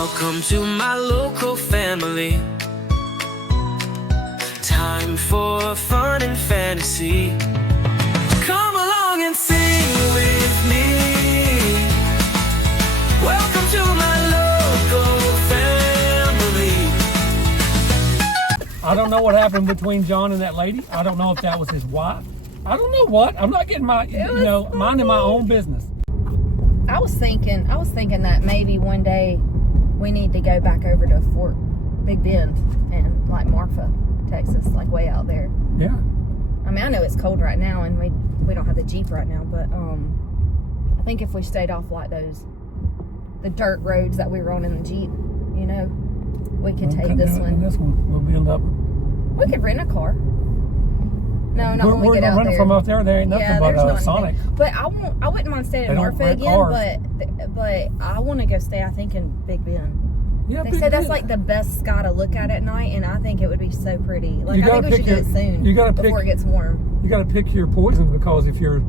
Welcome to my local family. Time for fun and fantasy. Come along and sing with me. Welcome to my local family. I don't know what happened between John and that lady. I don't know if that was his wife. I don't know what. I'm not getting my, minding my own business. I was thinking that maybe one day we need to go back over to Fort Big Bend and like Marfa, Texas, like way out there. Yeah. I mean, I know it's cold right now and we don't have the Jeep right now, but I think if we stayed off like the dirt roads that we were on in the Jeep, we could take this one. This one, we'll build up. We could rent a car. No, not when we get out renting there. from out there. There ain't nothing but Sonic. But I wouldn't mind staying in Marfa again. But I want to go stay. I think in Big Bend. Yeah, they say that's like the best sky to look at night, and I think it would be so pretty. Like I think we should do it soon. Before it gets warm. You got to pick your poison, because if you're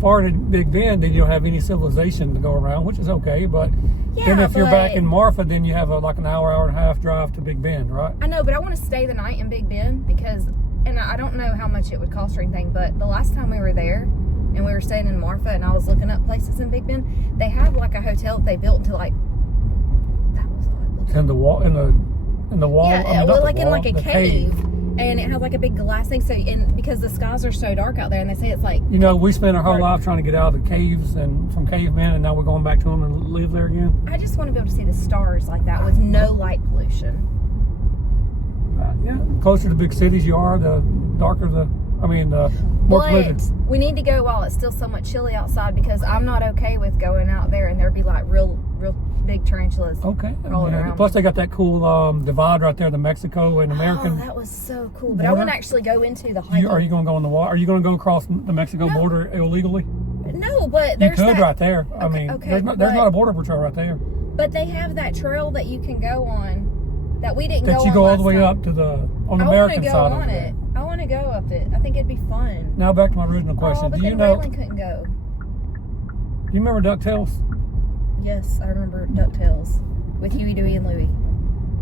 far to Big Bend, then you don't have any civilization to go around, which is okay. But then if you're back in Marfa, then you have like an hour and a half drive to Big Bend, right? I know, but I want to stay the night in Big Bend because. And I don't know how much it would cost or anything, but the last time we were there and we were staying in Marfa and I was looking up places in Big Bend, they had like a hotel that they built into like, that was odd. In the wall, in the wall. Yeah, I mean, well, like in like a cave. And it has like a big glass thing. So, because the skies are so dark out there, and they say it's like. We spent our whole life trying to get out of the caves and from cavemen, and now we're going back to them and live there again. I just want to be able to see the stars like that with no light pollution. Yeah, closer to big cities you are, the darker the more polluted. We need to go while it's still somewhat chilly outside, because I'm not okay with going out there and there'd be like real big tarantulas rolling around. Plus they got that cool divide right there, the Mexico and American. Oh, that was so cool. But I want to actually go into the hiking. Are you going to go in the water? Are you going to go across the Mexico border illegally? No, but there's you could right there. There's not a border patrol right there. But they have that trail that you can go on. That we didn't go on. That you go all the way up to the American side of it. I want to go up it. I think it'd be fun. Now back to my original question. But then Raylan couldn't go. Do you remember DuckTales? Yes, I remember DuckTales with Huey, Dewey, and Louie.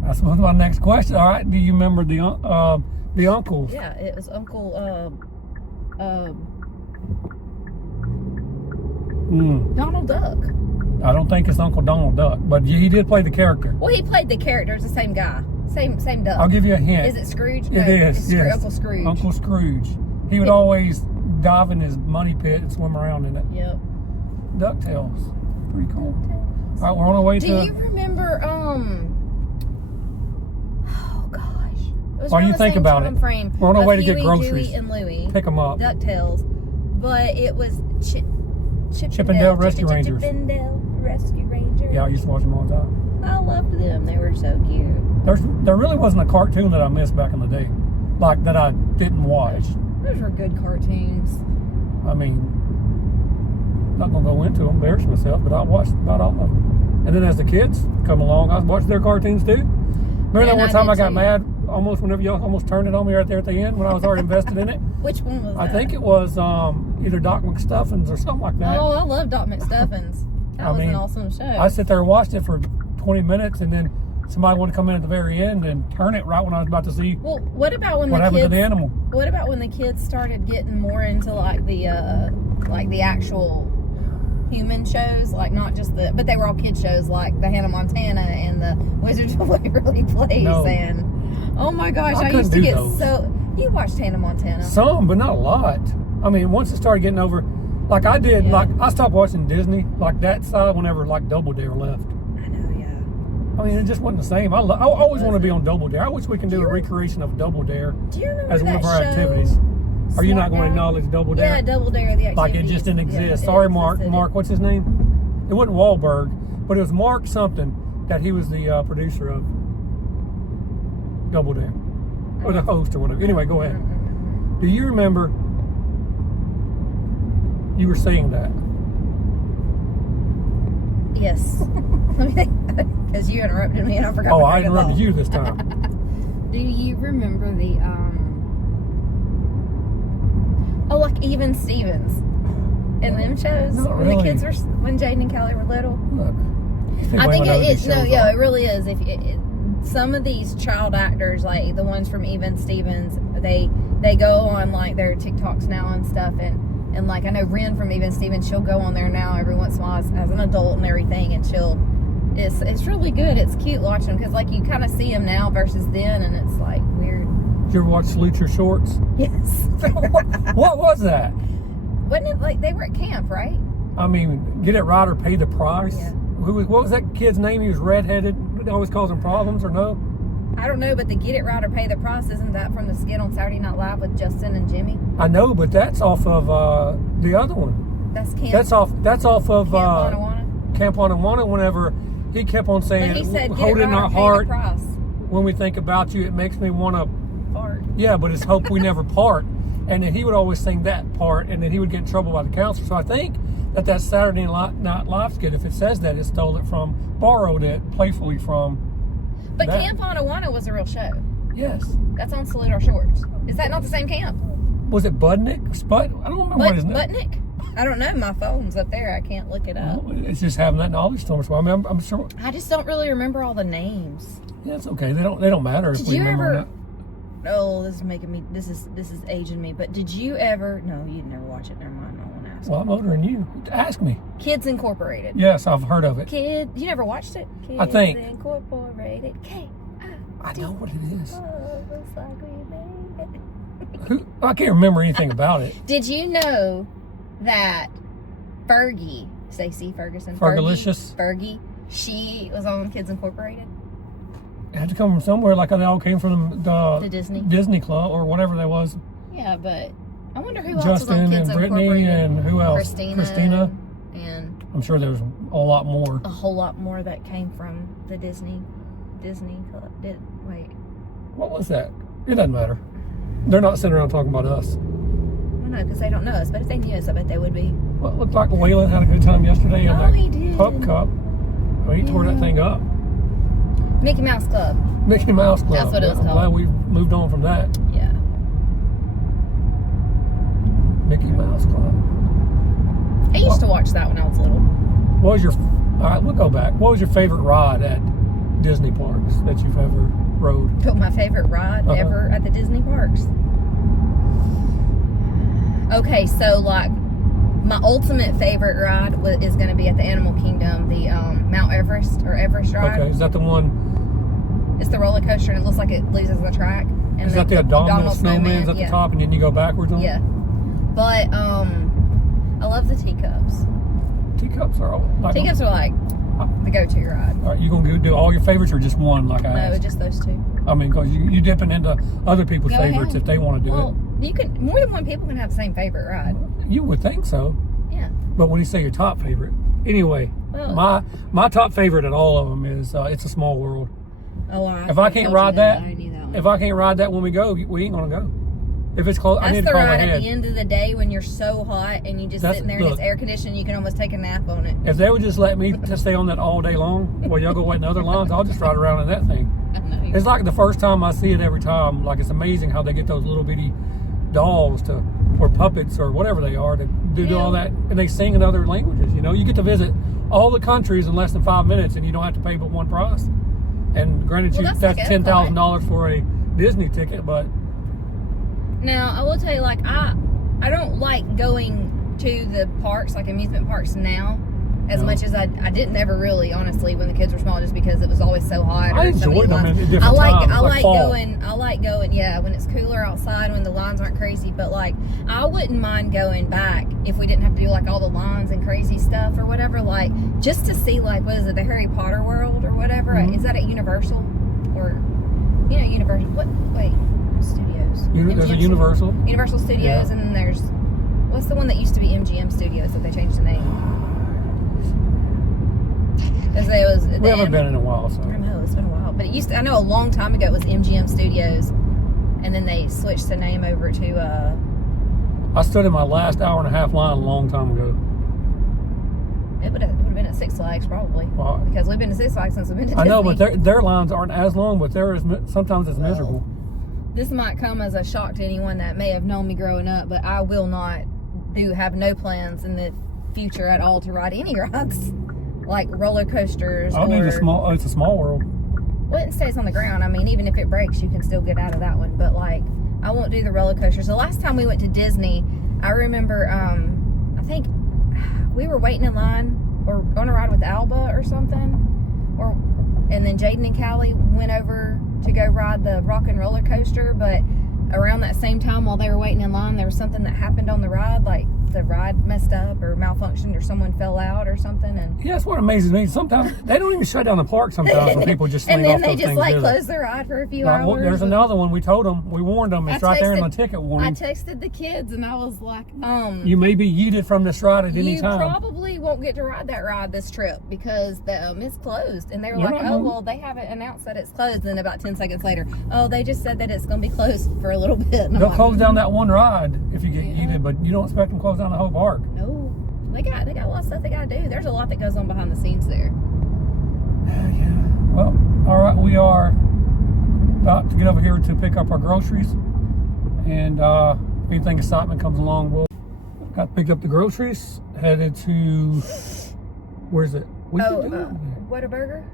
That's my next question. All right. Do you remember the uncles? Yeah, it was Uncle. Donald Duck. I don't think it's Uncle Donald Duck, but he did play the character. Well, he played the character. It's the same guy. Same duck. I'll give you a hint. Is it Scrooge? It is, yes. Uncle Scrooge. Uncle Scrooge. He would always dive in his money pit and swim around in it. Yep. DuckTales. Pretty cool. All right, we're on our way to... Do you remember, oh gosh. While you think about it, we're on our way to get groceries. Dewey and Louie. Pick them up. DuckTales. But it was Chip and Dale Rescue Rangers. Chip and Dale Rescue Rangers. Yeah, I used to watch them all the time. I loved them. They were so cute. There really wasn't a cartoon that I missed back in the day, like that I didn't watch. Those were good cartoons. I mean, not gonna go into them, embarrass myself, but I watched about all of them. And then as the kids come along, I watched their cartoons too. Remember that one time I got mad almost whenever y'all almost turned it on me right there at the end when I was already invested in it? Which one was that? I think it was either Doc McStuffins or something like that. Oh, I love Doc McStuffins. That was an awesome show. I sit there and watched it for 20 minutes, and then somebody wanted to come in at the very end and turn it right when I was about to see. Well, what happened to the animal? What about when the kids started getting more into like the actual human shows, like not just but they were all kid shows, like the Hannah Montana and the Wizards of Waverly Place, and oh my gosh, I used to get those. You watched Hannah Montana? Some, but not a lot. I mean, once it started getting over, like I did, like I stopped watching Disney, like that side whenever like Double Dare left. I know, yeah. I mean, it just wasn't the same. I always want to be on Double Dare. I wish we can do a recreation of Double Dare as one of our activities. Are you not going to acknowledge Double Dare? Yeah, Double Dare, the activity. Like it just didn't exist. Sorry, Mark. Mark, what's his name? It wasn't Wahlberg, but it was Mark something that he was the producer of Double Dare. Or the host or whatever. Anyway, go ahead. Do you remember you were saying that? Yes. Let me think. Because you interrupted me and I forgot. Oh, I interrupted you this time. Do you remember the like Even Stevens in them shows Not when really. the kids were, when Jaden and Callie were little? Look, I think it really is. Some of these child actors, like the ones from Even Stevens, they go on like their TikToks now and stuff, and like I know Ren from Even Stevens, she'll go on there now every once in a while as an adult and everything, and it's really good. It's cute watching them because like you kind of see them now versus then, and it's like weird. Did you ever watch Salute Your Shorts? Yes. What was that? Wasn't it like they were at camp, right? I mean, Get It Right or Pay the Price. Yeah. What was that kid's name? He was redheaded. Always causing problems, or no? I don't know, but the Get It Right or Pay the Price, isn't that from the skit on Saturday Night Live with Justin and Jimmy? I know, but that's off of the other one. That's camp. That's off of Camp Anawana. Camp Anawana. Whenever he kept on saying, But he said, "Hold in our pay heart." the price. When we think about you, it makes me want to Fart. Yeah, but it's hope we never part. And then he would always sing that part, and then he would get in trouble by the counselor. So I think that Saturday Night Live skit, if it says that, it stole it from, borrowed it playfully from. But that. Camp Anawana was a real show. Yes. That's on Salute Our Shorts. Is that not the same camp? Was it Budnick? I don't remember what his name. Budnick? I don't know. My phone's up there. I can't look it up. Well, it's just having that knowledge to us. So I'm sure. I just don't really remember all the names. Yeah, it's okay. They don't matter if we remember or not. Oh, this is making me. This is aging me. But did you ever? No, you never watch it. Never mind. I won't ask. Well, I'm older than you. Ask me. Kids Incorporated. Yes, I've heard of it. You never watched it? Kids I think. Incorporated. I know what it is. Oh, looks like we made it. I can't remember anything about it. Did you know that Fergie, Stacey Ferguson, Fergalicious? Fergie, she was on Kids Incorporated? It had to come from somewhere, like they all came from the Disney Club or whatever that was. Yeah, but I wonder who else Justin was on Kids and Brittany Incorporated. and who else? Christina. And I'm sure there was a lot more. a whole lot more that came from the Disney Club. Wait. What was that? It doesn't matter. They're not sitting around talking about us. I don't know, because they don't know us, but if they knew us, I bet they would be. Well, it looked like Waylon had a good time yesterday in he that did. pup cup. Well, he tore that thing up. Mickey Mouse Club. Mickey Mouse Club. That's what it was I'm called. glad we moved on from that. Yeah. Mickey Mouse Club. I used to watch that when I was little. What was your... All right, we'll go back. What was your favorite ride at Disney parks that you've ever rode? Put my favorite ride ever at the Disney parks. Okay, so like my ultimate favorite ride is going to be at the Animal Kingdom, the Mount Everest or Everest ride. Okay, is that the one? It's the roller coaster, and it looks like it loses the track. And Is that the Abdominal Snowman's at the yeah. top, and then you go backwards on? Yeah, but I love the teacups. Teacups are all like... Teacups are like the go-to ride. All right, you gonna do all your favorites or just one? Like I No, asked? just those two. I mean, because you dipping into other people's Go favorites ahead. if they want to do Well, you can. More than one people can have the same favorite ride. it. You would think so. Yeah. But when you say your top favorite, anyway, Well, my top favorite at all of them is It's a Small World. Oh, If I can't ride that, I knew that one. if I can't ride that when we go, we ain't gonna go. If it's close, I That's need to the call ride ahead. at the end of the day when you're so hot and you just sitting there and it's air conditioned. You can almost take a nap on it. If they would just let me to stay on that all day long, while y'all go wait in other lines, I'll just ride around in that thing. I know. It's like the first time I see it every time. Like, it's amazing how they get those little bitty dolls or puppets or whatever they are to do all that, and they sing in other languages. You know, you get to visit all the countries in less than 5 minutes, and you don't have to pay but one price. And granted, that's like $10,000 for a Disney ticket, but Now, I will tell you, like, I don't like going to the parks, like amusement parks now, as much as I didn't ever really, honestly, when the kids were small, just because it was always so hot. I enjoyed them at different times. I like fall. going, yeah, when it's cooler outside, when the lines aren't crazy. But like, I wouldn't mind going back if we didn't have to do like all the lines and crazy stuff or whatever. Like, just to see, like, what is it, the Harry Potter world or whatever? Mm-hmm. Is that at Universal or Universal? What? Wait, Studios. There's a MGM Universal Studios, and then there's what's the one that used to be MGM Studios that they changed the name? We haven't been in a while, so. I know, it's been a while. But I know a long time ago it was MGM Studios, and then they switched the name over to, I stood in my last hour-and-a-half line a long time ago. it would have been at Six Flags, probably. Well, because we've been to Six Flags since we've been to Disney. I know, but their lines aren't as long, but sometimes it's miserable. This might come as a shock to anyone that may have known me growing up, but I will not have no plans in the future at all to ride any rides. like roller coasters. I'll do the small. It's a small world. Well, it stays on the ground. I mean, even if it breaks, you can still get out of that one. But like, I won't do the roller coasters. The last time we went to Disney, I remember, I think we were waiting in line or on a ride with Alba or something, and then Jaden and Callie went over to go ride the rock and roller coaster. But around that same time, while they were waiting in line, there was something that happened on the ride, like the ride messed up or malfunctioned or someone fell out or something. And yeah, that's what amazes me. Sometimes they don't even shut down the park. Sometimes when people just and swing then off they those just things, like close the ride for a few like, hours. There's another one. We told them, we warned them. It's right there in the ticket warning. I texted the kids and I was like, you may be yeeted from this ride at any you time. probably won't get to ride that ride this trip because it's closed. And they were like, oh, well, they haven't announced that it's closed. And then about 10 seconds later, oh, they just said that it's going to be closed for a little bit. And They'll close down that one ride if you get yeeted, but you don't expect them to close down the whole park. No. They got a lot of stuff they got to do. There's a lot that goes on behind the scenes there. Yeah. Well, all right, we are about to get over here to pick up our groceries. And if anything excitement comes along, we'll got to pick up the groceries. Headed to, where's it? Whataburger?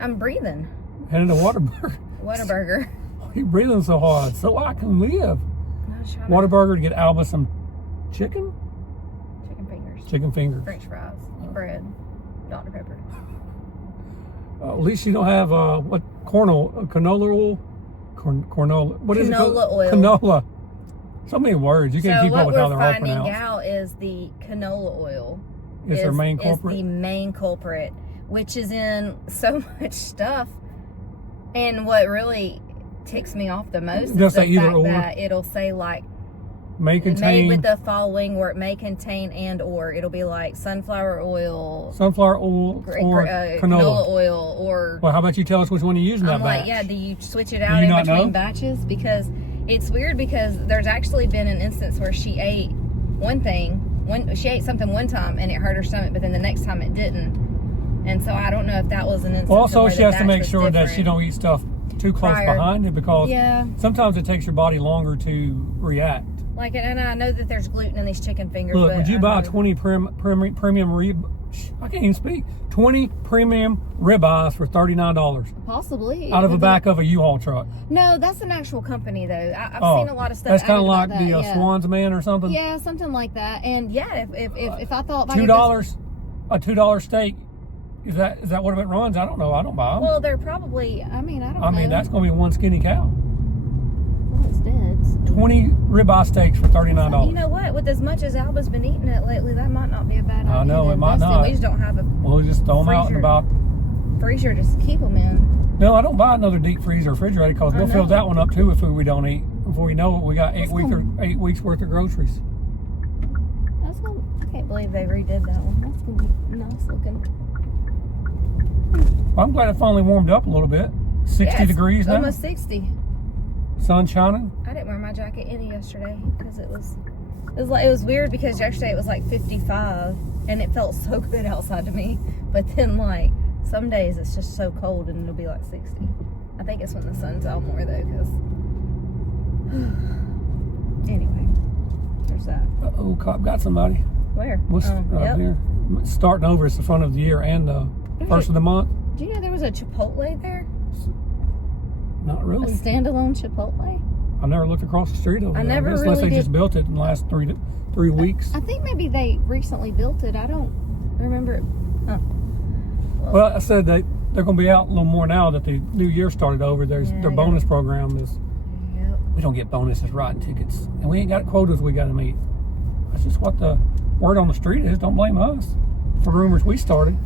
I'm breathing. Headed to Whataburger. Whataburger. You're breathing so hard, so I can live. Whataburger to get Alba some chicken? Chicken fingers. French fries. Bread. Dr. Pepper. At least you don't have, canola oil? What is it called? Canola oil. Canola. So many words. You can't keep up with how they're all pronounced. So what we're finding out is the canola oil is their main culprit? Is the main culprit, which is in so much stuff. And what really ticks me off the most is the fact that it'll say like may contain, made with the following, or it may contain and or. It'll be like sunflower oil or canola oil, or. Well, how about you tell us which one you're using that batch? Yeah, do you switch it out in between batches? Because it's weird, because there's actually been an instance where she ate she ate something one time and it hurt her stomach, but then the next time it didn't. And so I don't know if that was an instance. Also, she has to make sure that she don't eat stuff too close behind it, because sometimes it takes your body longer to react. Like, and I know that there's gluten in these chicken fingers. Look, would you buy 20 premium rib? I can't even speak. 20 premium ribeyes for $39. Possibly. Out of the back of a U-Haul truck. No, that's an actual company though. I've seen a lot of stuff. That's kind of like the Swan's Man or something. Yeah, something like that. And yeah, if I thought $2, a $2 steak. Is that what it runs? I don't know. I don't buy them. Well, they're probably. I mean, I don't know. I mean, that's going to be one skinny cow. Well, it's dead. 20 ribeye steaks for $39. You know what? With as much as Alba's been eating it lately, that might not be a bad idea. I know, it might not. We just don't have a. We'll just throw them out and about. Freezer, just keep them in. No, I don't buy another deep freezer refrigerator, because we'll fill that one up too with food we don't eat. Before we know it, we got 8 weeks worth of groceries. I can't believe they redid that one. That's gonna be nice looking. Well, I'm glad it finally warmed up a little bit. 60 degrees now. Almost 60. Sun shining. I didn't wear my jacket any yesterday because it was weird, because yesterday it was like 55 and it felt so good outside to me. But then like some days it's just so cold and it'll be like 60. I think it's when the sun's out more though, because anyway, there's that. Oh, cop got somebody. Where? Right here. Starting over. It's the front of the year and the first of the month. Do you know there was a Chipotle there? Not really. A standalone Chipotle? I never looked across the street over there. Unless they just built it in the last three weeks. I think maybe they recently built it. I don't remember it. Huh. Well, I said they're going to be out a little more now that the new year started over. Their bonus program is. Yep. We don't get bonuses riding tickets, and we ain't got quotas we got to meet. That's just what the word on the street is. Don't blame us for rumors we started.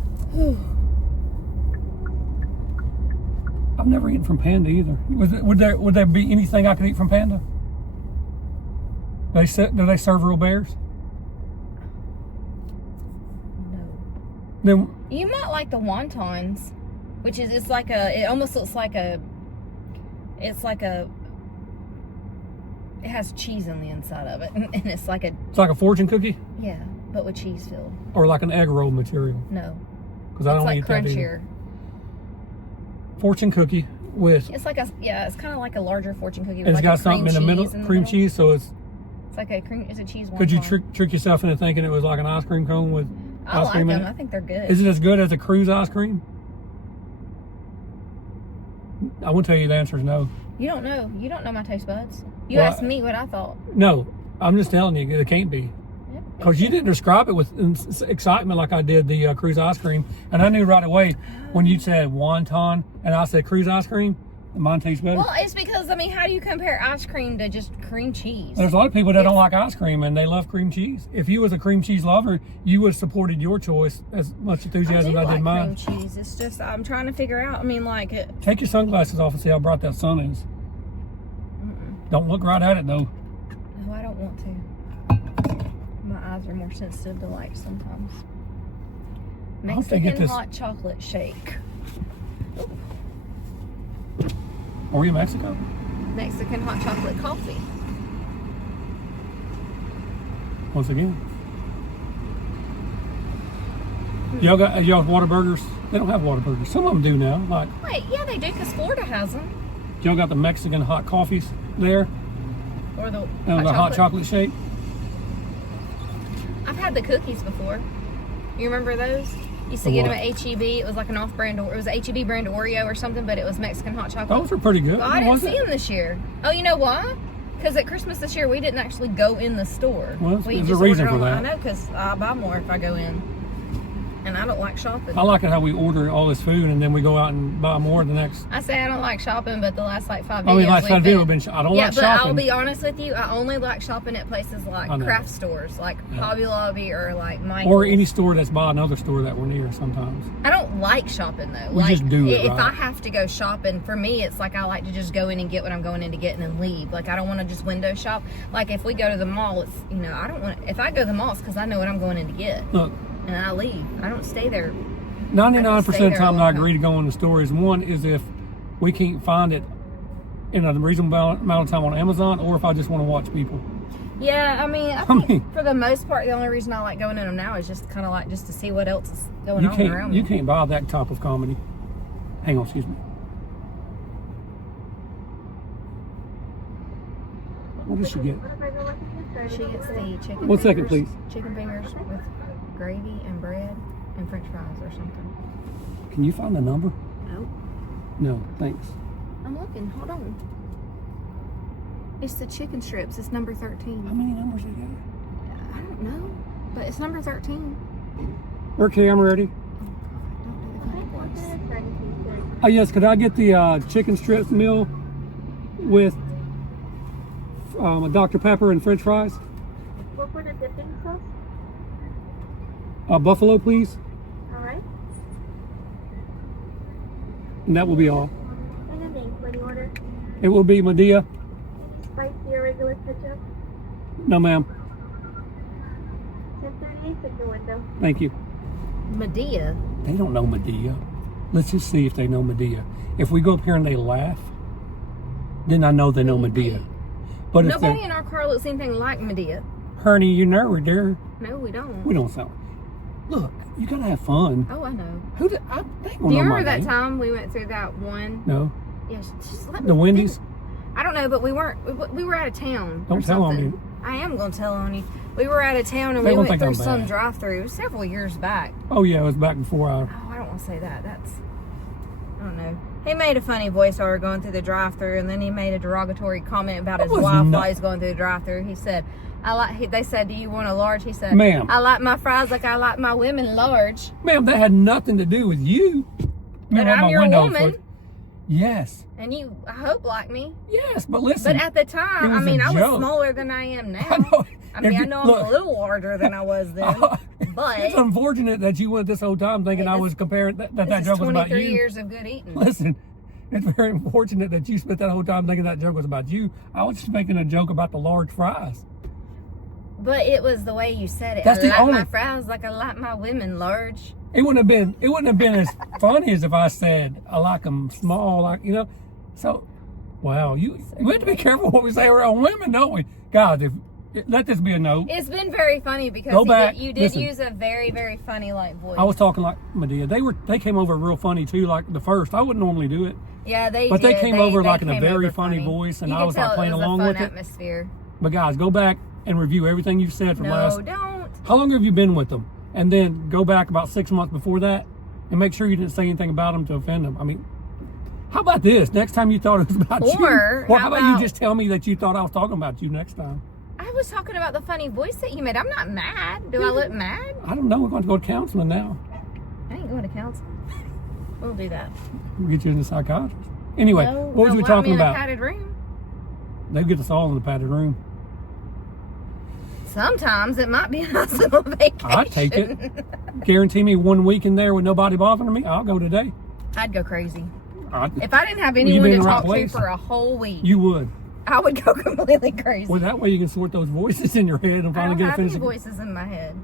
I've never eaten from Panda either. Would there be anything I could eat from Panda? Do they serve real bears? No. Then you might like the wontons, which is it almost looks like it has cheese on the inside of it, and it's like a fortune cookie. Yeah, but with cheese filled. Or like an egg roll material. No, because I don't eat that either. Fortune cookie with. It's like it's kind of like a larger fortune cookie. It's got something in the middle, cream cheese, so it's like it's a cheese one. Could you trick yourself into thinking it was like an ice cream cone with I like them. I think they're good. Is it as good as a Cruise ice cream? I will tell you the answer is no. You don't know. You don't know my taste buds. You asked me what I thought. No, I'm just telling you, it can't be. Because you didn't describe it with excitement like I did the Cruise ice cream. And I knew right away when you said wonton and I said Cruise ice cream, mine tastes better. Well, it's because, I mean, how do you compare ice cream to just cream cheese? There's a lot of people that don't like ice cream and they love cream cheese. If you was a cream cheese lover, you would have supported your choice as much enthusiasm as I did mine. Cream cheese. It's just, I'm trying to figure out, I mean, like it. Take your sunglasses off and see how bright that sun is. Don't look right at it though. No, I don't want to. My eyes are more sensitive to light sometimes. Mexican hot chocolate shake. Are you in Mexico? Mexican hot chocolate coffee. Once again. Y'all got Whataburgers? They don't have Whataburgers. Some of them do now. Like, wait, yeah, they do because Florida has them. Y'all got the Mexican hot coffees there? Or the hot chocolate shake? I've had the cookies before. You remember those? Used to get them at H-E-B. It was like an off-brand, it was H-E-B brand Oreo or something, but it was Mexican hot chocolate. Those were pretty good. Well, I didn't see them this year. Oh, you know why? Because at Christmas this year, we didn't actually go in the store. Well, there's a reason for that. I know, because I buy more if I go in. And I don't like shopping. I like it how we order all this food and then we go out and buy more the next. I say I don't like shopping, but the last like 5 videos I don't like shopping. Yeah, but I'll be honest with you, I only like shopping at places like craft stores, like Hobby Lobby or like Michael's. Or any store that's by another store that we're near sometimes. I don't like shopping though. We just do it, If right? I have to go shopping, for me, it's like I like to just go in and get what I'm going in to get and then leave. Like I don't want to just window shop. Like if we go to the mall, it's, you know, I don't want, if I go to the mall, it's because I know what I'm going in to get. Look. And I leave. I don't stay there. 99% of the time I agree to go in the stores. One is if we can't find it in a reasonable amount of time on Amazon, or if I just want to watch people. Yeah, I mean, I think for the most part, the only reason I like going in them now is just kind of like just to see what else is going on around me. You can't buy that type of comedy. Hang on, excuse me. What does she get? She gets the chicken. 1 second, please. Chicken fingers with gravy and bread and French fries or something. Can you find the number? No. No, thanks. I'm looking. Hold on. It's the chicken strips. It's number 13. How many numbers they got? I don't know, but it's number 13. Okay, I'm ready. Oh yes, could I get the chicken strips meal with a Dr. Pepper and French fries? What for the dipping sauce? Buffalo, please. All right. And that will be all. And a name for the order. It will be Medea. Spicy or regular ketchup? No, ma'am. 10:38 at the window. Thank you. Medea. They don't know Medea. Let's just see if they know Medea. If we go up here and they laugh, then I know they know Medea. But nobody in our car looks anything like Medea. Honey, you know her, dear. No, we don't. We don't sound. Look, you gotta have fun. Oh, I know. Who did I think? Do you remember that time we went through that one? No. Yes. Just let me The Wendy's. I don't know, but we weren't. We were out of town. Don't tell on me. I am gonna tell on you. We were out of town and They we won't went think through I'm some bad. drive-through several years back. Oh yeah, it was back before I. Oh, I don't want to say that. That's. I don't know. He made a funny voice while we were going through the drive-thru, and then he made a derogatory comment about his wife while he's going through the drive-thru. He said, they said, "Do you want a large?" He said, "Ma'am, I like my fries like I like my women large." Ma'am, that had nothing to do with you. But I'm your woman. Yes. And you, I hope, like me. Yes, but listen. But at the time, I mean, I was smaller than I am now. I mean, I know I'm a little larger than I was then. But it's unfortunate that you went this whole time thinking I was comparing that joke was about you. 23 years of good eating. Listen, it's very unfortunate that you spent that whole time thinking that joke was about you. I was just making a joke about the large fries. But it was the way you said it. That's I like my fries like I like my women large. It wouldn't have been as funny as if I said I like them small, like, you know. So, wow, you have to be careful what we say around women, don't we? Guys, let this be a note. It's been very funny because you did use a very, very funny like voice. I was talking like Medea. They came over real funny too, like the first. I wouldn't normally do it. Yeah, they But did. they came over like in a very funny voice, and I was like playing along with it. Atmosphere. But guys, go back and review everything you've said from last. No, don't. How long have you been with them? and then go back about 6 months before that and make sure you didn't say anything about them to offend them. I mean, how about this? Next time you thought it was about you. Or how about you just tell me that you thought I was talking about you next time? I was talking about the funny voice that you made. I'm not mad. Do I look mad? I don't know. We're going to go to counseling now. I ain't going to counseling. We'll do that. We'll get you in the psychiatrist. Anyway, No, what was we talking in about? A padded room. They'll get us all in the padded room. Sometimes it might be a nice little vacation. I'd take it. Guarantee me 1 week in there with nobody bothering me. I'll go today. I'd go crazy. If I didn't have Well, anyone to the right talk to place. for a whole week, You would. I would go completely crazy. Well, that way you can sort those voices in your head and I finally don't get a have any finish. voices in my head.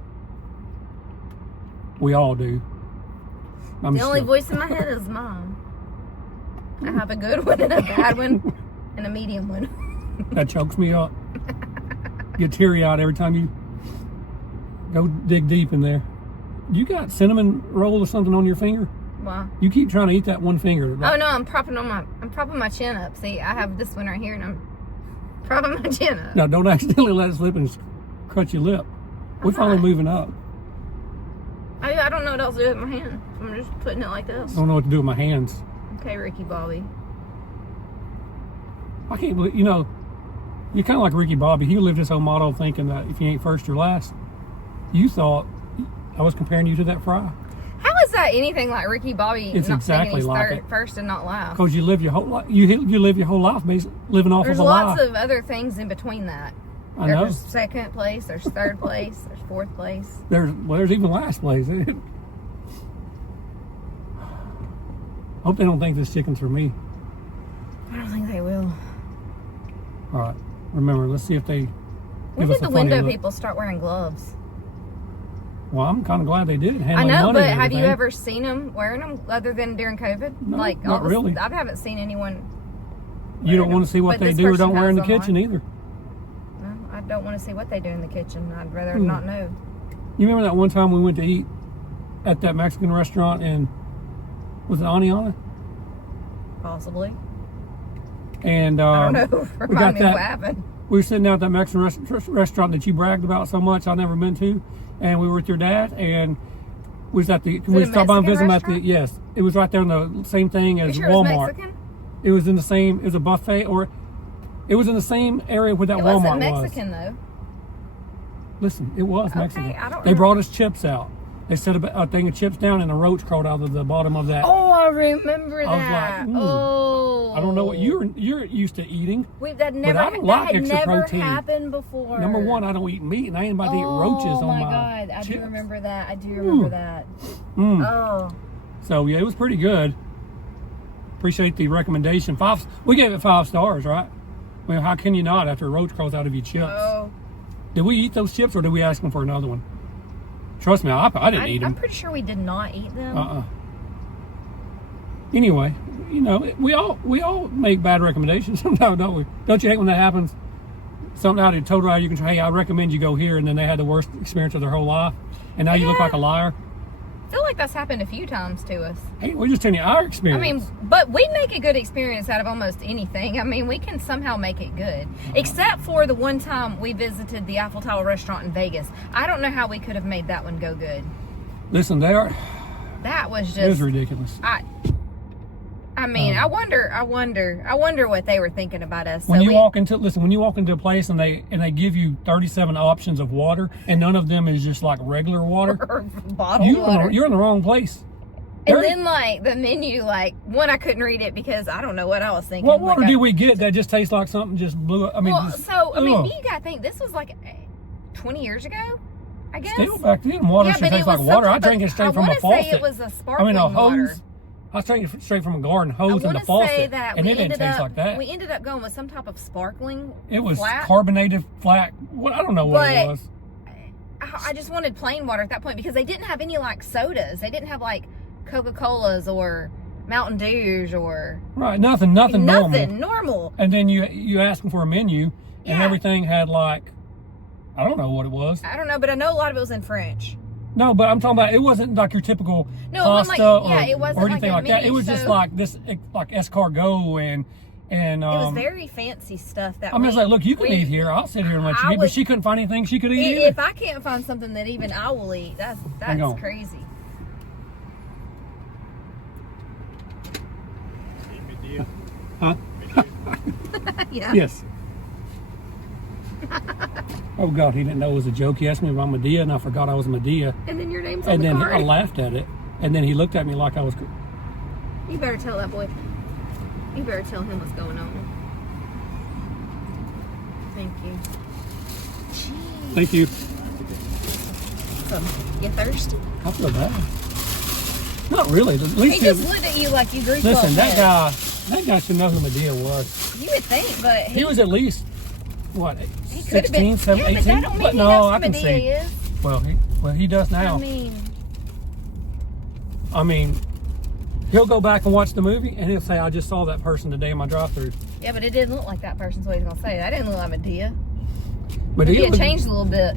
We all do. The only voice in my head is mine. I have a good one and a bad one and a medium one. That chokes me up. Get teary-eyed every time you go dig deep in there. You got cinnamon roll or something on your finger? Wow. You keep trying to eat that one finger. Oh no, I'm propping my chin up. See, I have this one right here and I'm propping my chin up. No, don't accidentally let it slip and cut your lip. We're finally moving up. I don't know what else to do with my hand. I'm just putting it like this. I don't know what to do with my hands. Okay, Ricky Bobby. I can't believe, you're kind of like Ricky Bobby. He lived his whole motto thinking that if you ain't first, you're last. You thought I was comparing you to that fry. How is that anything like Ricky Bobby? It's not exactly he's like it. first and not last. Because you live your whole life. You live your whole life living off There's of a lie. lots of other things in between that. I know. There's second place, there's third place, there's fourth place. There's even last place. Hope they don't think this chicken's for me. I don't think they will. All right. Remember, let's see if they When give us did a the funny window look. people start wearing gloves? Well, I'm kind of glad they did. I know, but have you ever seen them wearing them other than during COVID? No, like, not really. I haven't seen anyone. You don't want to see what But they this do or person don't wear in the has them kitchen on. either. No, I don't want to see what they do in the kitchen. I'd rather not know. You remember that one time we went to eat at that Mexican restaurant in, was it Aniana? Possibly. And I don't know. we got Remind me that. what happened. We were sitting down at that Mexican restaurant that you bragged about so much I've never been to, and we were with your dad, and we was at the. We stopped by and visited him at the. Yes, it was right there in the same thing as You sure Walmart. it was Mexican? It was in the same. It was a buffet, or it was in the same area where that It Walmart wasn't was. Mexican though. Listen, it was Okay, Mexican. I don't They know. brought us chips out. They set a thing of chips down, and a roach crawled out of the bottom of that. Oh, I remember I was that. like, oh, I don't know what you're used to eating. That never, I don't like that had extra never protein. happened before. Number one, I don't eat meat, and I ain't about to eat roaches on my God, I chips. do remember that. I do remember that. Mm. Oh, So yeah, it was pretty good. Appreciate the recommendation. We gave it 5 stars, right? Well, how can you not after a roach crawls out of your chips? oh. Did we eat those chips or did we ask them for another one? Trust me, I didn't eat I'm them. pretty sure we did not eat them. Anyway, we all make bad recommendations sometimes, don't we? Don't you hate when that happens? Something out of total out of your control. Hey, I recommend you go here, and then they had the worst experience of their whole life, and now you look Yeah. like a liar. I feel like that's happened a few times to us. Hey, we're just telling you our I experience. mean, but we make a good experience out of almost anything. I mean, we can somehow make it good. Except for the one time we visited the Eiffel Tower restaurant in Vegas. I don't know how we could have made that one go good. Listen, That was just... it was ridiculous. I mean, I wonder what they were thinking about us. When you walk into a place and they give you 37 options of water and none of them is just like regular water, or bottled water. you're in the wrong place. And then like the menu, like one I couldn't read it because I don't know what I was thinking. What water like, do we get that just tastes like something just blew up? I mean, you gotta think this was like 20 years ago, I guess. Still back then, water should taste like water. I drank it straight from a faucet. Say it was a sparkling a hose. water. I was drinking it straight from a garden hose in the Say faucet, that and we it didn't taste like that. We ended up going with some type of sparkling. It was flat. carbonated flat. Well, I don't know what it was. I just wanted plain water at that point because they didn't have any like sodas. They didn't have like Coca-Colas or Mountain Dews or nothing normal. And then you ask them for a menu, and Yeah. everything had like, I don't know what it was. I don't know, but I know a lot of it was in French. No, but I'm talking about, it wasn't like your typical No, it wasn't pasta like- yeah, it wasn't or like anything a like that. It was menu, just so- like this, like escargot And it was very fancy stuff. That I mean, it's like, look, you can eat here. I'll sit here and let you eat. But she couldn't find anything she could eat either. If I can't find something that even I will eat, that's crazy. Huh? Yeah. Yes. Oh God, he didn't know it was a joke. He asked me about Medea, and I forgot I was Medea. And then your name's on the card. And then I laughed at it, and then he looked at me like I was. You better tell that boy. You better tell him what's going on. Thank you. Jeez. Thank you. You thirsty? I feel bad. Not really. At least He just looked at you like you grew 12 listen, that heads. guy should know who Medea was. You would think, but He was at least, what, he could have 16, been. 17, Yeah, but that 18? don't mean But he no, knows who I can Medea see. is. Well, he does now. I mean, he'll go back and watch the movie, and he'll say, I just saw that person today in my drive-thru. Yeah, but it didn't look like that person, so he's going to say. That didn't look like Medea. Medea changed a little bit.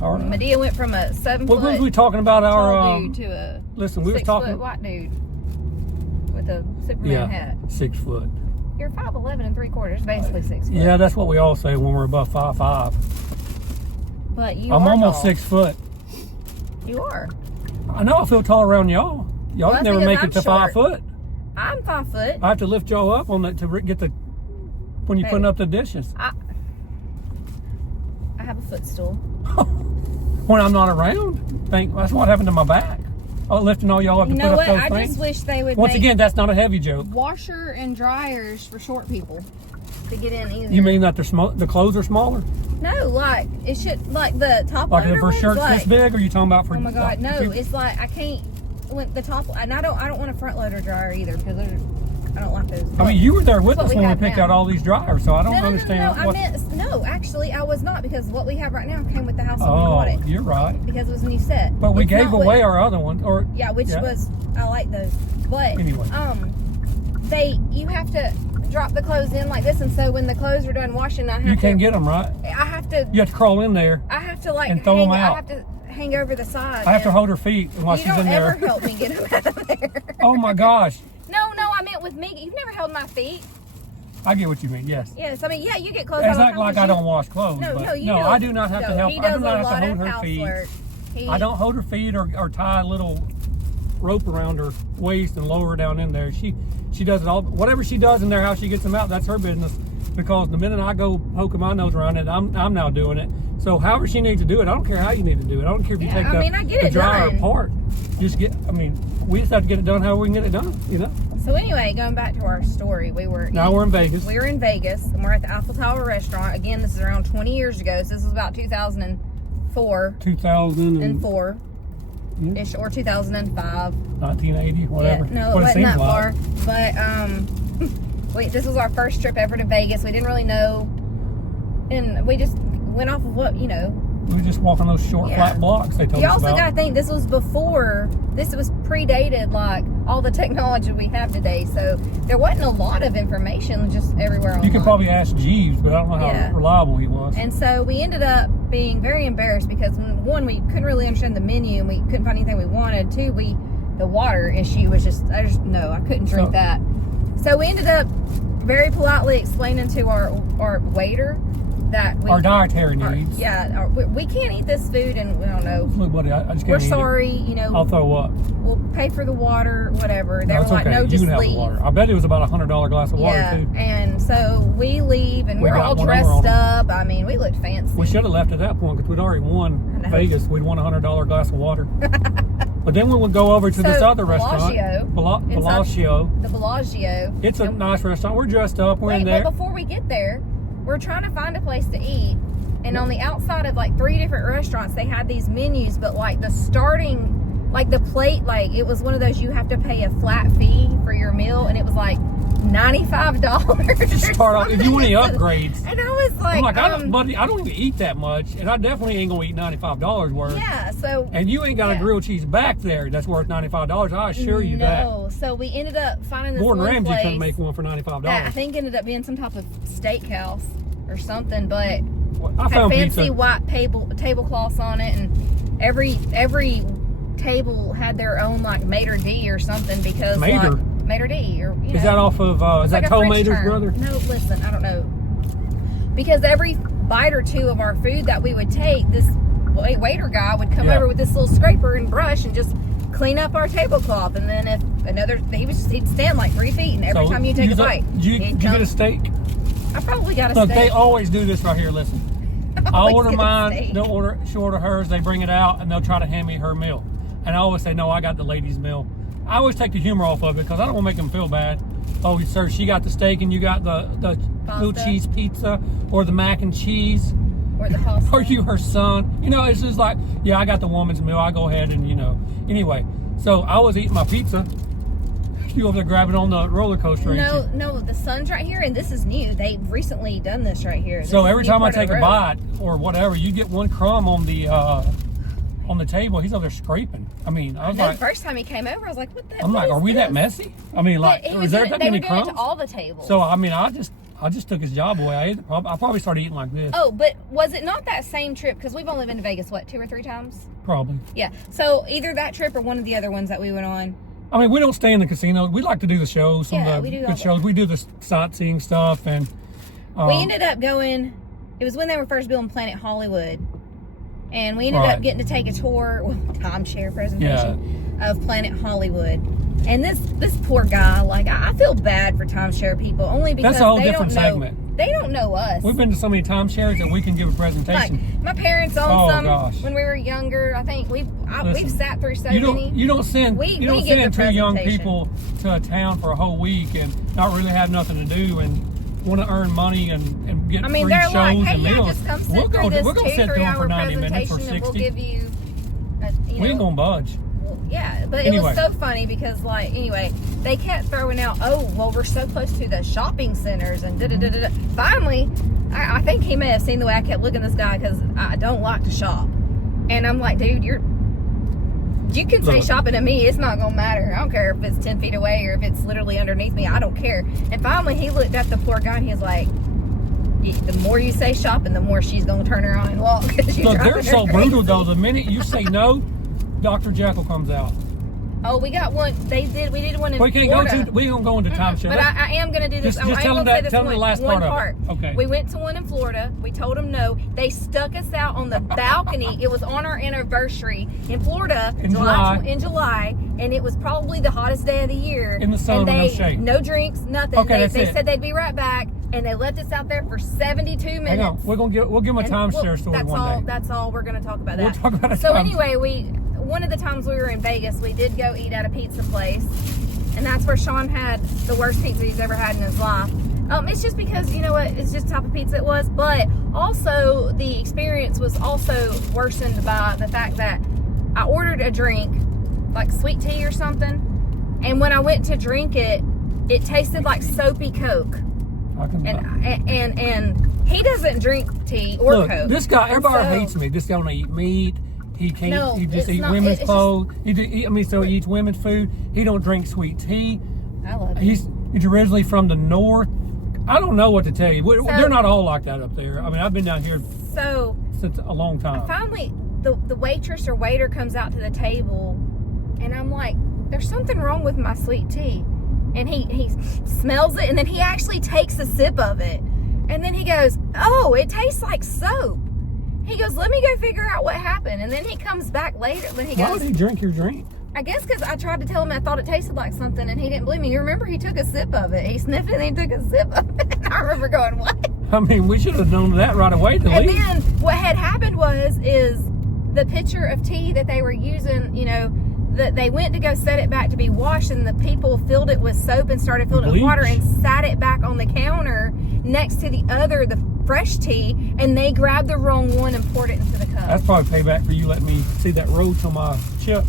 All right. Medea went from a 7-foot What was we talking about? tall dude to a listen, we was 6-foot talking white dude with a Superman hat. 6 foot. You're 5'11" and 3/4, basically 6 foot. Yeah, that's what we all say when we're above 5'5". But you I'm are almost tall. 6 foot. You are. I know I feel tall around y'all. Y'all Well, that's never because make I'm it to short. 5 foot. I'm 5 foot. I have to lift y'all up on that to get the when you're putting up the dishes. I have a footstool. When I'm not around, that's what happened to my back. Lifting all y'all up to You put know up what? those I things. just wish they would Once make again, that's not a heavy joke. washer and dryers for short people to get in easier. You mean that the clothes are smaller? No, like it should, like the top Like under for ones, shirts like, this big, or you talking about for? Oh my God, no! people? It's like I can't. When the top, and I don't want a front loader dryer either because I don't like those. I mean, you were there with That's us what we when we have picked now. out all these dryers, so I don't No, understand. I meant no. Actually, I was not because what we have right now came with the house when we Oh, bought it. you're right. Because it was a new set. But we It's gave not what- away our other one, or which was I like those. But Anyway. you have to drop the clothes in like this, and so when the clothes are done washing, you can't get them right. I have to. You have to crawl in there. I have to like and throw hang, 'em out. I have to hang over the side. I have to and hold her feet while You she's don't in ever there. help me get them out of there. Oh my gosh, No, I meant with me. You've never held my feet. I get what you mean. Yes. Yes, I mean, yeah, you get clothes. It's all the not time, like but I you- don't wash clothes. No, but no, you no, do. I do not have to No, help. He I does do not a have lot to hold of her feet. housework. I don't hold her feet or tie a little rope around her waist and lower her down in there. She does it all. Whatever she does in there, how she gets them out, that's her business. Because the minute I go poking my nose around it, I'm now doing it. So however she needs to do it, I don't care how you need to do it. I don't care if you Yeah, take I mean, I get the it dryer done. apart. We just have to get it done however we can get it done, you know? So anyway, going back to our story, Now we're in Vegas. We were in Vegas, and we're at the Eiffel Tower restaurant. Again, this is around 20 years ago, so this was about 2004. 2004. Ish, or 2005. 1980, whatever. Yeah, no, it what wasn't that like. far. But this was our first trip ever to Vegas. We didn't really know, and we just went off of what, We were just walking those short, flat blocks they told You us also about. got to think this was predated like all the technology we have today. So there wasn't a lot of information just everywhere online. You could probably ask Jeeves, but I don't know how reliable he was. And so we ended up being very embarrassed because one, we couldn't really understand the menu and we couldn't find anything we wanted. Two, the water issue was I couldn't drink that. So we ended up very politely explaining to our waiter that our dietary needs. We can't eat this food, and we don't know. Look, buddy, I just can't We're eat sorry, it. I'll throw up. We'll pay for the water, whatever. They No, were it's like, okay. no, You just can have the leave. water. I bet it was about $100 glass of water too. And so we leave, and We we're got all one over dressed on it. up. I mean, we looked fancy. We should have left at that point because we'd already won I know. Vegas. We'd won a $100 glass of water. But then we would go over to this other restaurant, Bellagio. The Bellagio. It's a nice restaurant. We're dressed up. We're in But there. before we get there, we're trying to find a place to eat. And on the outside of like 3 different restaurants, they had these menus, but like the starting, like the plate, like it was one of those you have to pay a flat fee for your meal, and it was like $95 to start off, if you want any upgrades. And I was like, buddy, I don't even eat that much, and I definitely ain't gonna eat $95 worth. Yeah, so. And you ain't got a grilled cheese back there that's worth $95. I assure you that. No, so we ended up finding this Gordon one Ramsay place couldn't make one for $95. that I think ended up being some type of steakhouse or something, but I had found fancy pizza. white tablecloths on it, and every table had their own like maitre d' or something because Mater? like Mater D, or you know. Is that off of? Is that like Toll Mater's brother? No, listen, I don't know. Because every bite or two of our food that we would take, this waiter guy would come over with this little scraper and brush and just clean up our tablecloth. And then if another, he'd stand like 3 feet, and every time you take a bite, did you get a steak? I probably got a Look, steak. they always do this right here. Listen, I'll order mine. She'll order hers. They bring it out, and they'll try to hand me her meal. And I always say, no, I got the lady's meal. I always take the humor off of it because I don't want to make them feel bad. Oh, sir, she got the steak and you got the blue cheese pizza or the mac and cheese. Or the pasta. Are you her son? You know, it's just like, yeah, I got the woman's meal. I go ahead and, you know. Anyway, so I was eating my pizza. You over there grabbing on the roller coaster, No, the sun's right here, and this is new. They've recently done this right here. So every time I take a bite or whatever, you get one crumb on the table. He's over there scraping. I mean, I was like, the first time he came over, I was like, "What the?" I'm like, are we that messy? I mean, like, is there that many crumbs? To all the tables. So I mean, I just took his job away. I probably started eating like this. Oh, but was it not that same trip? Because we've only been to Vegas, what, 2 or 3 times? Probably. Yeah. So either that trip or one of the other ones that we went on. I mean, we don't stay in the casino. We like to do the shows. Some of we the do good shows. We do the sightseeing stuff, and we ended up going. It was when they were first building Planet Hollywood. And we ended up getting to take a tour, timeshare presentation of Planet Hollywood. And this poor guy, like, I feel bad for timeshare people only because that's a whole different segment. They don't know us. We've been to so many timeshares that we can give a presentation. Like, my parents owned some when we were younger. I think we've sat through so many. You don't send 2 young people to a town for a whole week and not really have nothing to do and want to earn money and get free shows and meals. Just come sit we're through this going to sit through them for 90 minutes or 60. And we'll give you, we ain't going to budge. Yeah, but anyway. It was so funny because, like, anyway, they kept throwing out, oh, well, we're so close to the shopping centers and da-da-da-da-da. Finally, I think he may have seen the way I kept looking at this guy because I don't like to shop. And I'm like, dude, you can say shopping to me. It's not going to matter. I don't care if it's 10 feet away or if it's literally underneath me. I don't care. And finally, he looked at the poor guy and he's like, the more you say shopping, the more she's going to turn around and walk. Look, they're so brutal, though. The minute you say no, Dr. Jekyll comes out. Oh, we got one. We did one in we can't Florida. We don't go into timeshare. But I am going to do this. Just tell them the last part of it. Okay. We went to one in Florida. We told them no. They stuck us out on the balcony. It was on our anniversary in Florida in July, and it was probably the hottest day of the year. In the sun, no shade. No drinks, nothing. Okay, they said they'd be right back, and they left us out there for 72 minutes. Hang on. We'll give them a timeshare story one day. That's all we're going to talk about. We'll talk about it. So anyway, one of the times we were in Vegas, we did go eat at a pizza place, and that's where Shaun had the worst pizza he's ever had in his life. It's just because, you know what, it's just the type of pizza it was, but also the experience was also worsened by the fact that I ordered a drink, like sweet tea or something, and when I went to drink it, it tasted like soapy Coke. And he doesn't drink tea or Coke. This guy, everybody hates me. This guy don't eat meat. He can't. He just eat women's clothes. He eats women's food. He don't drink sweet tea. I love it. He's originally from the north. I don't know what to tell you. They're not all like that up there. I mean, I've been down here since a long time. Finally, the waitress or waiter comes out to the table, and I'm like, "There's something wrong with my sweet tea." And he smells it, and then he actually takes a sip of it, and then he goes, "Oh, it tastes like soap." He goes, "Let me go figure out what happened." And then he comes back later. Then he goes, "Why would he drink your drink?" I guess because I tried to tell him I thought it tasted like something, and he didn't believe me. You remember he took a sip of it. He sniffed it, and he took a sip of it. And I remember going, "What?" I mean, we should have known that right away. And then what had happened is the pitcher of tea that they were using, you know, that they went to go set it back to be washed, and the people filled it with soap and started filling it with water and sat it back on the counter next to the fresh tea, and they grabbed the wrong one and poured it into the cup. That's probably payback for you letting me see that roach on my chips.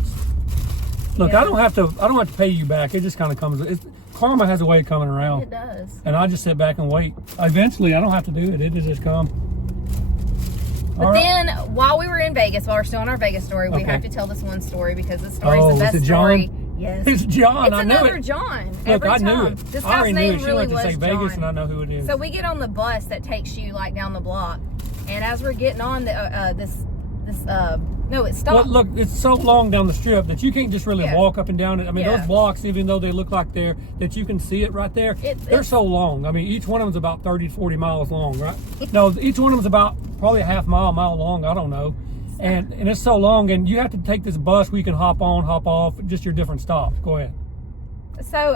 Look, yeah. I don't have to pay you back. It just kind of comes. Karma has a way of coming around. It does. And I just sit back and wait. Eventually, I don't have to do it. It just come. But then, while we were in Vegas, while we're still on our Vegas story, we have to tell this one story because this story is the best story. Yes. It's John. It's I knew another it. John. Look, I knew it. This guy's name really was John. Vegas, and I know who it is. So we get on the bus that takes you like down the block, and as we're getting on this No, it Well, stopped. look, it's so long down the strip that you can't just really Yeah. walk up and down it. I mean, Yeah. those blocks, even though they look like that you can see it right there, they're so long. I mean, each one of them's about 30 to 40 miles long, right? No, each one of them's about probably a half mile long. I don't know. And it's so long, and you have to take this bus where you can hop on, hop off, just your different stops. Go ahead. So,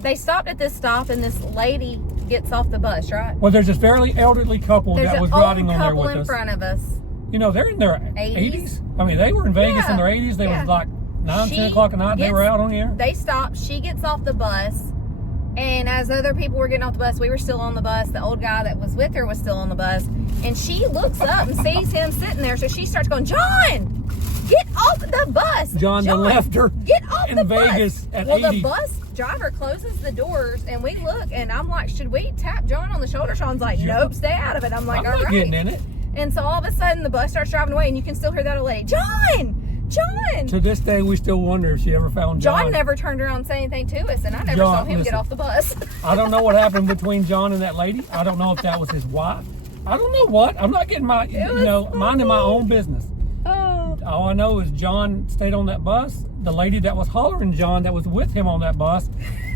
they stopped at this stop, and this lady gets off the bus, right? Well, there's this fairly elderly couple There's that an was old riding on there couple with in us. front of us. You know, they're in their 80s. I mean, they were in Vegas in their 80s. They was like 9, 10 o'clock at night. They were out on the air. They stopped. She gets off the bus. And as other people were getting off the bus, we were still on the bus. The old guy that was with her was still on the bus. And she looks up and sees him sitting there. So she starts going, John, get off the bus. John left her get off in the Vegas bus. at Well, 80. the bus driver closes the doors and we look and I'm like, should we tap John on the shoulder? Sean's like, nope, stay out of it. I'm like, I'm all not right. getting in it. And so all of a sudden the bus starts driving away and you can still hear that old lady, John! To this day, we still wonder if she ever found John. John never turned around and said anything to us, and I never John, saw him listen. get off the bus. I don't know what happened between John and that lady. I don't know if that was his wife. I don't know what. I'm not getting my, minding my own business. Oh. All I know is John stayed on that bus. The lady that was hollering John, that was with him on that bus,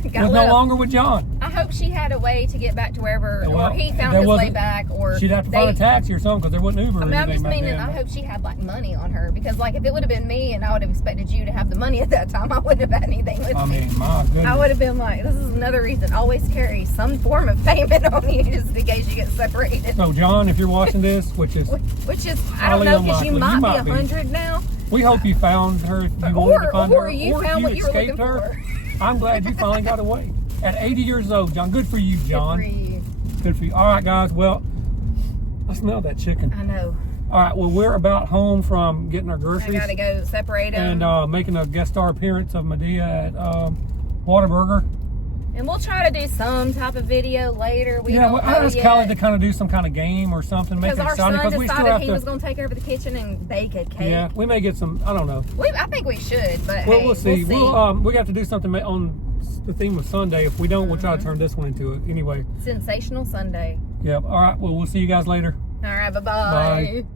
was no longer with John. I hope she had a way to get back to wherever, Well, or he found there his way wasn't- back, or She'd have to find a taxi or something because there wasn't Uber or I'm anything just back meaning, then. I hope she had like money on her, because like if it would have been me and I would have expected you to have the money at that time, I wouldn't have had anything with I me. mean, my goodness. I would have been like, this is another reason. Always carry some form of payment on you just in case you get separated. So, John, if you're watching this, which is I don't know, because you unlikely. might You be might be. 100 now. we hope you found her if you wanted to find her. Or you found what you were escaped looking her. for. I'm glad you finally got away. At 80 years old, John. Good for you, John. Good for you. Good for you. All right, guys. Well, I smell that chicken. I know. All right. Well, we're about home from getting our I groceries gotta go separate them. and making a guest star appearance of Medea at Whataburger. And we'll try to do some type of video later. We Yeah, don't well, know I asked yet. Kelly to kind of do some kind of game or something, make Because it our exciting. son Because we still have decided he to. was going to take over the kitchen and bake a cake. Yeah, we may get some. I don't know. I think we should, but Well, hey, we'll see. We'll see. We got to do something on the theme of Sunday. If we don't, we'll try to turn this one into it. Anyway. Sensational Sunday. Yep. All right. Well, we'll see you guys later. All right, bye-bye. Bye.